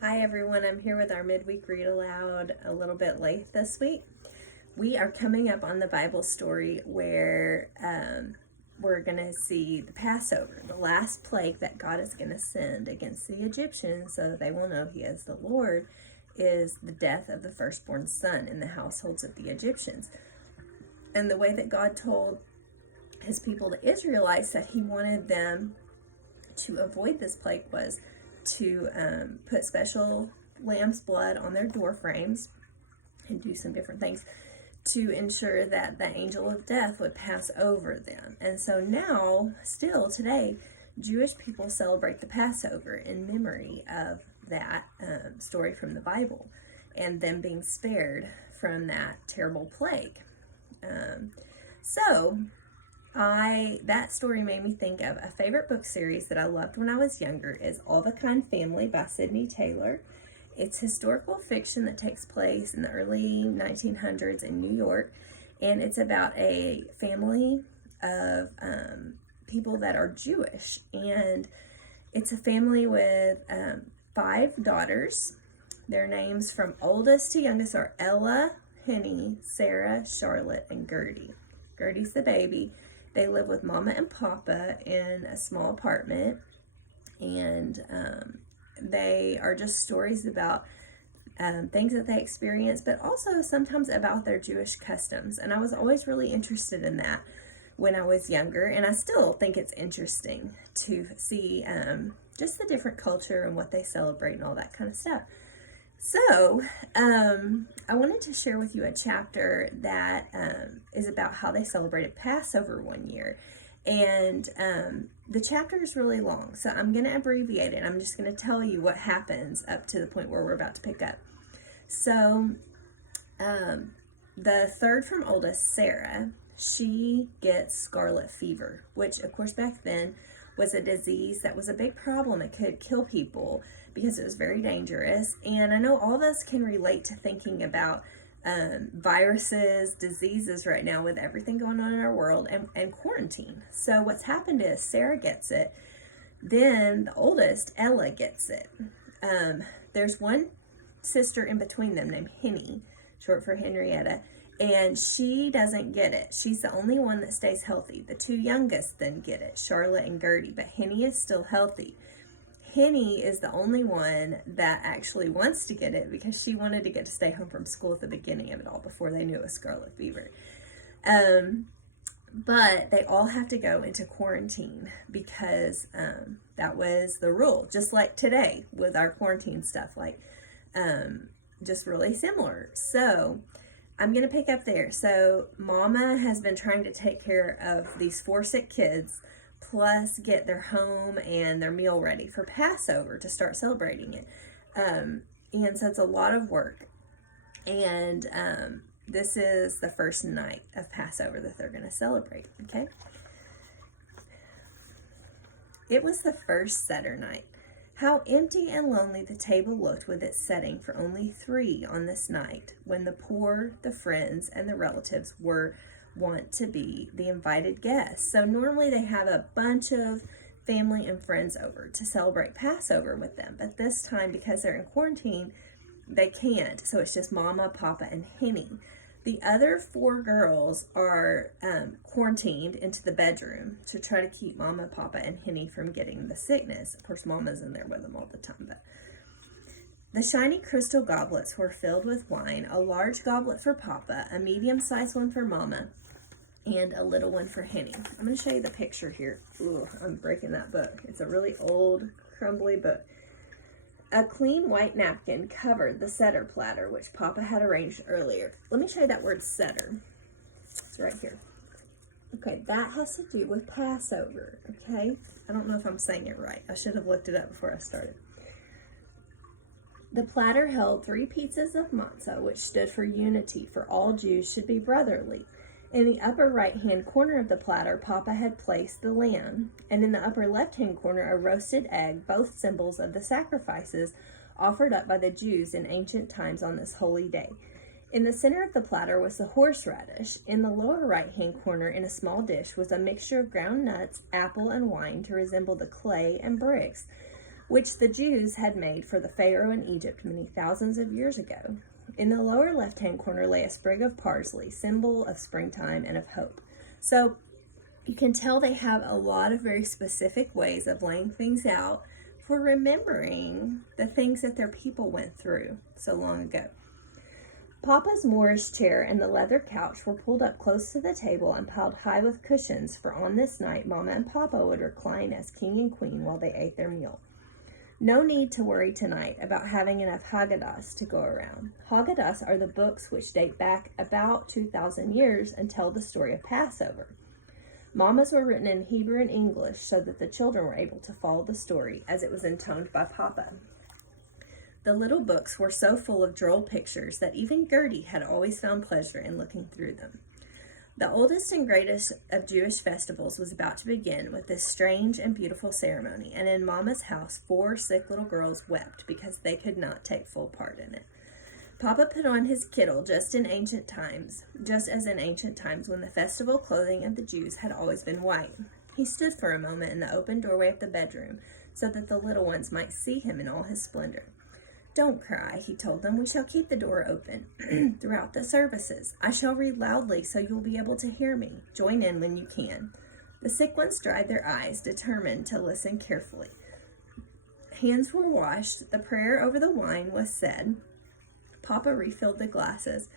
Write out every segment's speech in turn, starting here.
Hi everyone, I'm here with our midweek read aloud a little bit late this week. We are coming up on the Bible story where we're going to see the Passover, the last plague that God is going to send against the Egyptians so that they will know He is the Lord, is the death of the firstborn son in the households of the Egyptians. And the way that God told His people, the Israelites, that He wanted them to avoid this plague was to put special lamb's blood on their door frames and do some different things to ensure that the angel of death would pass over them. And so now, still today, Jewish people celebrate the Passover in memory of that story from the Bible and them being spared from that terrible plague. That story made me think of a favorite book series that I loved when I was younger is All the Kind Family by Sydney Taylor. It's historical fiction that takes place in the early 1900s in New York, and it's about a family of people that are Jewish, and it's a family with 5 daughters. Their names from oldest to youngest are Ella, Henny, Sarah, Charlotte, and Gertie. Gertie's the baby. They live with Mama and Papa in a small apartment, and they are just stories about things that they experience, but also sometimes about their Jewish customs. And I was always really interested in that when I was younger, and I still think it's interesting to see just the different culture and what they celebrate and all that kind of stuff. So, I wanted to share with you a chapter that is about how they celebrated Passover one year. And the chapter is really long, so I'm going to abbreviate it. I'm just going to tell you what happens up to the point where we're about to pick up. So, the third from oldest, Sarah, she gets scarlet fever, which, of course, back then was a disease that was a big problem. It could kill people because it was very dangerous. And I know all of us can relate to thinking about viruses, diseases right now with everything going on in our world and quarantine. So what's happened is Sarah gets it. Then the oldest, Ella, gets it. There's one sister in between them named Henny, short for Henrietta, and she doesn't get it. She's the only one that stays healthy. The 2 youngest then get it, Charlotte and Gertie, but Henny is still healthy. Henny is the only one that actually wants to get it because she wanted to get to stay home from school at the beginning of it all before they knew it was scarlet fever. But they all have to go into quarantine because that was the rule, just like today with our quarantine stuff, just really similar. So I'm going to pick up there. So Mama has been trying to take care of these 4 sick kids, plus get their home and their meal ready for Passover to start celebrating it. And so it's a lot of work. And this is the first night of Passover that they're going to celebrate, okay? It was the first Seder night. How empty and lonely the table looked with its setting for only 3 on this night, when the poor, the friends, and the relatives were wont to be the invited guests. So normally they have a bunch of family and friends over to celebrate Passover with them, but this time, because they're in quarantine, they can't. So it's just Mama, Papa, and Henny. The other 4 girls are quarantined into the bedroom to try to keep Mama, Papa, and Henny from getting the sickness. Of course, Mama's in there with them all the time. But the shiny crystal goblets were filled with wine, a large goblet for Papa, a medium-sized one for Mama, and a little one for Henny. I'm going to show you the picture here. Ooh, I'm breaking that book. It's a really old, crumbly book. A clean white napkin covered the Seder platter, which Papa had arranged earlier. Let me show you that word Seder. It's right here. Okay, that has to do with Passover, okay? I don't know if I'm saying it right. I should have looked it up before I started. The platter held 3 pizzas of matzah, which stood for unity, for all Jews should be brotherly. In the upper right-hand corner of the platter, Papa had placed the lamb, and in the upper left-hand corner, a roasted egg, both symbols of the sacrifices offered up by the Jews in ancient times on this holy day. In the center of the platter was the horseradish. In the lower right-hand corner, in a small dish, was a mixture of ground nuts, apple, and wine to resemble the clay and bricks which the Jews had made for the Pharaoh in Egypt many thousands of years ago. In the lower left-hand corner lay a sprig of parsley, symbol of springtime and of hope. So you can tell they have a lot of very specific ways of laying things out for remembering the things that their people went through so long ago. Papa's Moorish chair and the leather couch were pulled up close to the table and piled high with cushions, for on this night Mama and Papa would recline as king and queen while they ate their meal. No need to worry tonight about having enough Haggadahs to go around. Haggadahs are the books which date back about 2,000 years and tell the story of Passover. Mamas were written in Hebrew and English so that the children were able to follow the story as it was intoned by Papa. The little books were so full of droll pictures that even Gertie had always found pleasure in looking through them. The oldest and greatest of Jewish festivals was about to begin with this strange and beautiful ceremony, and in Mama's house 4 sick little girls wept because they could not take full part in it. Papa put on his kittel just as in ancient times when the festival clothing of the Jews had always been white. He stood for a moment in the open doorway of the bedroom so that the little ones might see him in all his splendor. "Don't cry," he told them. "We shall keep the door open throughout the services. I shall read loudly so you'll be able to hear me. Join in when you can." The sick ones dried their eyes, determined to listen carefully. Hands were washed. The prayer over the wine was said. Papa refilled the glasses.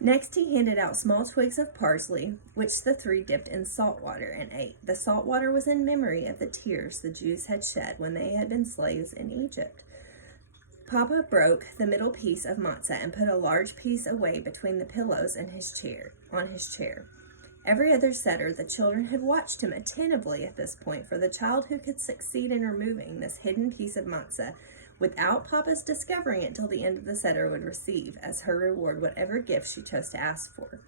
Next, he handed out small twigs of parsley, which the 3 dipped in salt water and ate. The salt water was in memory of the tears the Jews had shed when they had been slaves in Egypt. Papa broke the middle piece of matzah and put a large piece away between the pillows in on his chair. Every other setter, the children had watched him attentively at this point, for the child who could succeed in removing this hidden piece of matzah without Papa's discovering it till the end of the setter would receive as her reward whatever gift she chose to ask for.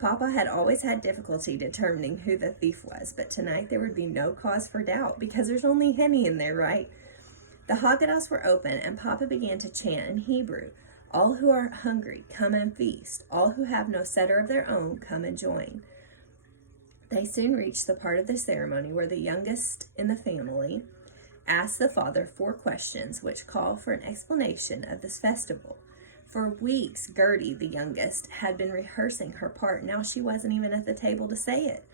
Papa had always had difficulty determining who the thief was, but tonight there would be no cause for doubt because there's only Henny in there, right? The Haggadahs were open, and Papa began to chant in Hebrew, "All who are hungry, come and feast. All who have no setter of their own, come and join." They soon reached the part of the ceremony where the youngest in the family asked the father 4 questions which call for an explanation of this festival. For weeks, Gertie, the youngest, had been rehearsing her part. Now she wasn't even at the table to say it.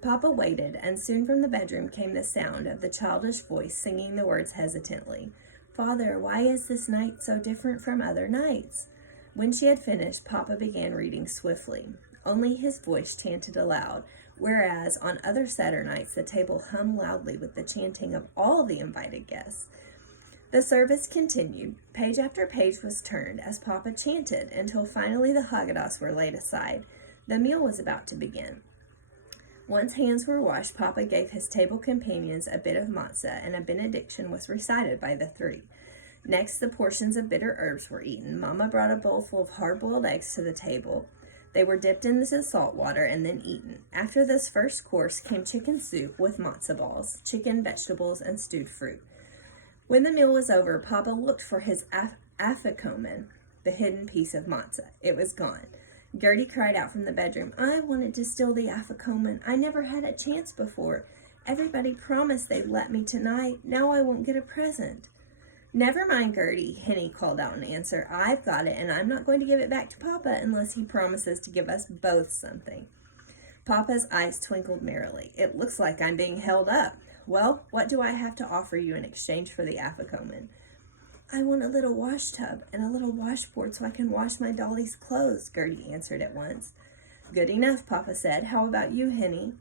Papa waited, and soon from the bedroom came the sound of the childish voice singing the words hesitantly. "Father, why is this night so different from other nights?" When she had finished, Papa began reading swiftly. Only his voice chanted aloud, whereas on other Saturday nights the table hummed loudly with the chanting of all the invited guests. The service continued. Page after page was turned as Papa chanted until finally the Haggadahs were laid aside. The meal was about to begin. Once hands were washed, Papa gave his table companions a bit of matzah, and a benediction was recited by the 3. Next, the portions of bitter herbs were eaten. Mama brought a bowl full of hard-boiled eggs to the table. They were dipped into salt water and then eaten. After this first course came chicken soup with matzah balls, chicken, vegetables, and stewed fruit. When the meal was over, Papa looked for his afikomen, the hidden piece of matzah. It was gone. Gertie cried out from the bedroom, "I wanted to steal the afikomen. I never had a chance before. Everybody promised they'd let me tonight. Now I won't get a present." "Never mind, Gertie," Henny called out in answer. "I've got it, and I'm not going to give it back to Papa unless he promises to give us both something." Papa's eyes twinkled merrily. "It looks like I'm being held up. Well, what do I have to offer you in exchange for the afikomen?" "I want a little wash tub and a little washboard so I can wash my dolly's clothes," Gertie answered at once. "Good enough," Papa said. "How about you, Henny?"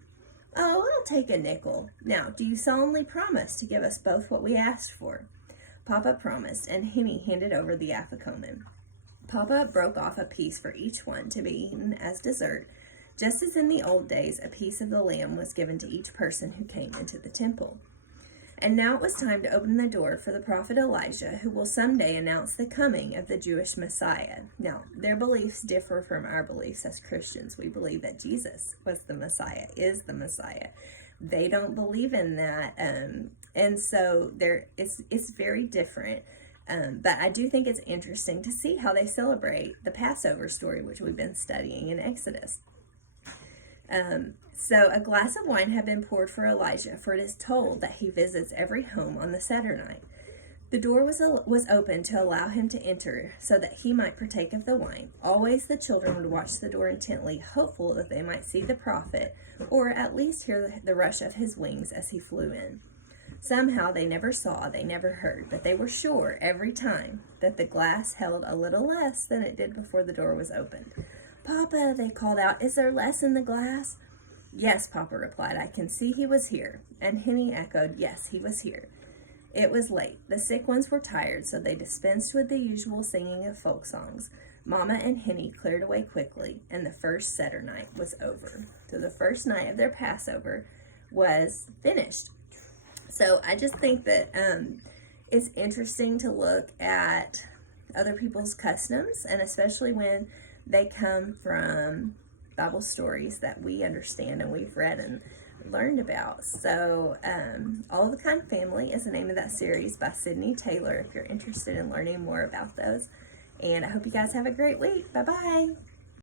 "Oh, I'll take a nickel. Now, do you solemnly promise to give us both what we asked for?" Papa promised, and Henny handed over the afikomen. Papa broke off a piece for each one to be eaten as dessert. Just as in the old days, a piece of the lamb was given to each person who came into the temple. And now it was time to open the door for the prophet Elijah, who will someday announce the coming of the Jewish Messiah. Now, their beliefs differ from our beliefs as Christians. We believe that Jesus was the Messiah, is the Messiah. They don't believe in that, and so it's very different. But I do think it's interesting to see how they celebrate the Passover story, which we've been studying in Exodus. So a glass of wine had been poured for Elijah, for it is told that he visits every home on the Saturday night. The door was open to allow him to enter, so that he might partake of the wine. Always the children would watch the door intently, hopeful that they might see the prophet, or at least hear the rush of his wings as he flew in. Somehow they never saw, they never heard, but they were sure every time that the glass held a little less than it did before the door was opened. "Papa," they called out, "is there less in the glass?" "Yes," Papa replied, "I can see he was here." And Henny echoed, "Yes, he was here." It was late. The sick ones were tired, so they dispensed with the usual singing of folk songs. Mama and Henny cleared away quickly, and the first Seder night was over. So the first night of their Passover was finished. So I just think that it's interesting to look at other people's customs, and especially when they come from Bible stories that we understand and we've read and learned about. So All the Kind Family is the name of that series by Sydney Taylor if you're interested in learning more about those. And I hope you guys have a great week. Bye-bye.